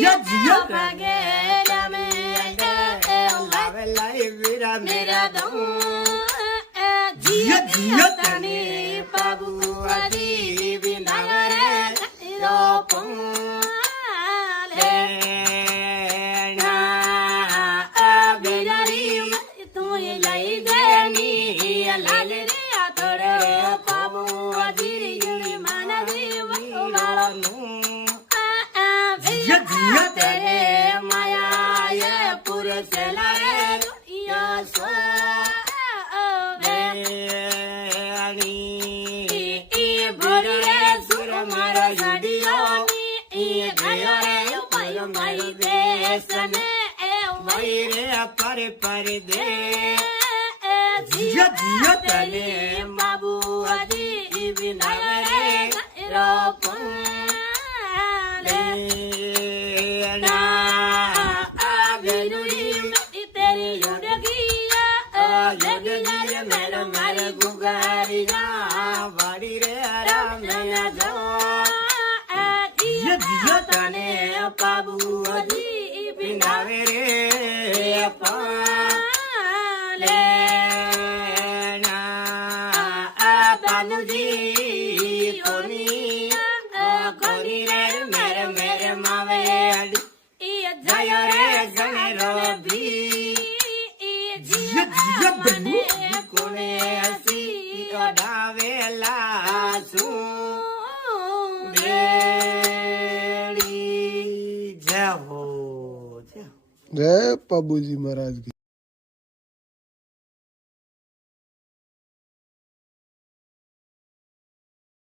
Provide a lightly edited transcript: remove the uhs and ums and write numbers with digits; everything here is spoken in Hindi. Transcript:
जिया जिया भागे लमे लावे लाई वीरा मेरा दम जिया जिया तने बाबू अजी बिनारे रोपम ले ना बिनारी तू लाई देनी लाल रे आतरे बाबू अजी मन देव बाळनु जिया तेरे माया ये पुरुष लारे दुनिया सो बेनी ई भरे सुर मारा जडियो ई गया रे पायो माई देशने ए वही रे पर दे जिया जिया तेरे बाबू अजी बिना रे रोपन बाबू अजी बिनावे रे पाले ना बाबूजी कोनी कोनी रे मेरे मावे जय रे जने रो भी जिया बने कोने हसी ओडावेला सु जय बाबूजी महाराज की।